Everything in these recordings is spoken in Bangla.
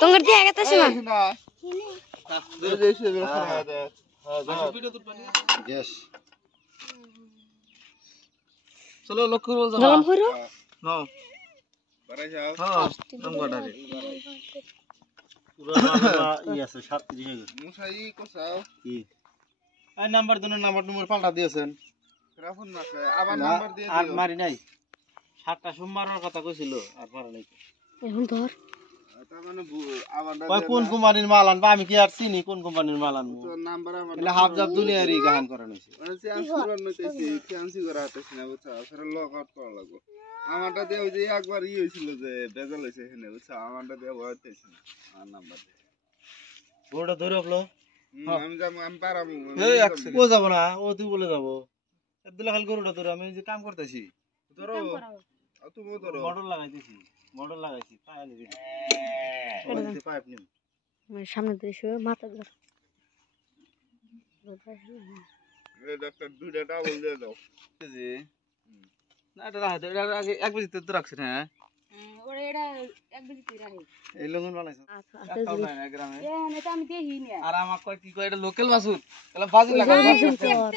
তোমার দিয়ে আগে তাছে না চলো লক্ষ্য বল যাও গরম হইরো নাও বাড়াই যাও নাম গাড়ারে পুরো ই আছে 37 হয়ে গেছে মুসাই কোসাও কি এই নাম্বার দুনের নাম্বার পাল্টা দিয়েছেন রাফুন মাসে আবার নাম্বার দিয়ে দিও আর মারি নাই 7টা সোমবারের কথা কইছিল আর পারে নাই এখন ধর তার মানে আবার কোন কোম্পানির মাল আনবা আমি কি আর চিনি কোন কোম্পানির মাল আনবো তো নাম্বার আমার এলা হাফজাব দুনিয়ারই গাহান করানো হইছে মানে চেঞ্জ করানো হইছে ক্যান্সেল করা হইছে না বুঝছো আসলে লক আউট করা লাগবে আমারটা দিয়ে ওই যে একবার ই হইছিল যে বেজাল হইছে এখানে বুঝছো আমারটা দিয়ে হইতেছে না আমার নাম্বার বড়টা ধরে রাখলো আমি যাব আমি পারামু ও যাব না ও তুই বলে যাব আব্দুল্লাহ খাল গরুটা ধরে আমি যে কাম করতেছি ধরো তুমি ধরো মডেল লাগাইছি পায়া নিবি ওই পাইপ নিন সামনে দিয়ে শুয়ে মাথা ধর এই ডাক্তার দুইটা ডাবল দিয়ে দাও জি না এটা রাখতে এটা আগে এক বজি তো রাখছেন হ্যাঁ ওরে এটা এক বজি তুই রাখি এই লঙ্গন বানাইছ আচ্ছা না গ্রামে এ এটা আমি দেখি না আর আমার কয় কি কয় এটা লোকাল বাসুর তাহলে বাজি লাগাই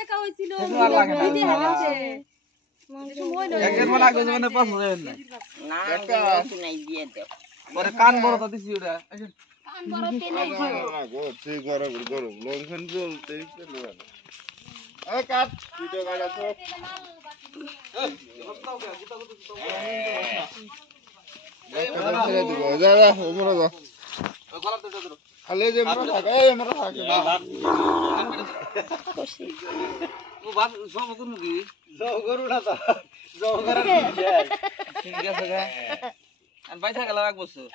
টাকা হইছিল দিদি আছে একের মানে আগে মানে 5000 না একটা নাই দিয়ে দাও পরে কান বড় তো দিছি ওটা কান বড় তেনে গো তুই গরম লঙ্ঘন চলতে চলে গেল এই কাট ভিডিও কাটা তো যা ওমরা যা খালি যে মরা থাকে এই মরা থাকে ও বাপ সব কোন কি যাও গরু না তো যাও গরু ঠিক আছে গা আর বাইথা গেল এক বছর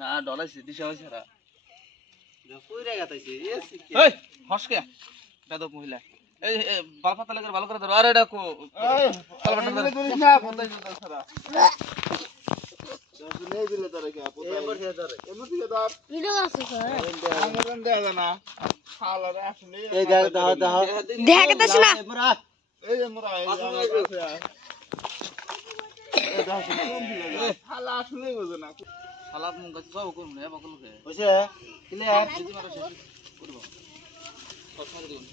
না ডলাইছে দিশা হইছে রা কইরা গাতাইছে এই হসকে বেদক মহিলা এই বাল পাতা লাগা ভালো করে ধরো আরে এটা কো কালবাটা ধরে না বন্ধই ধরা নেই দিলে ধরে কি আপু এমন দিয়ে ধরে এমন দিয়ে ধর ভিডিও আছে স্যার আমার দেয়া না শালা রে আসলে এই দাও দেখা গেছে না এই যে মোরা এই আছে এই দাও শালা আসলে বুঝো না শালা মুখ কাছে সব কোন না বকলকে হইছে ক্লিয়ার যদি মারা শেষ করব সব মারি দিন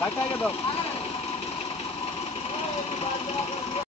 বাই বাই দাও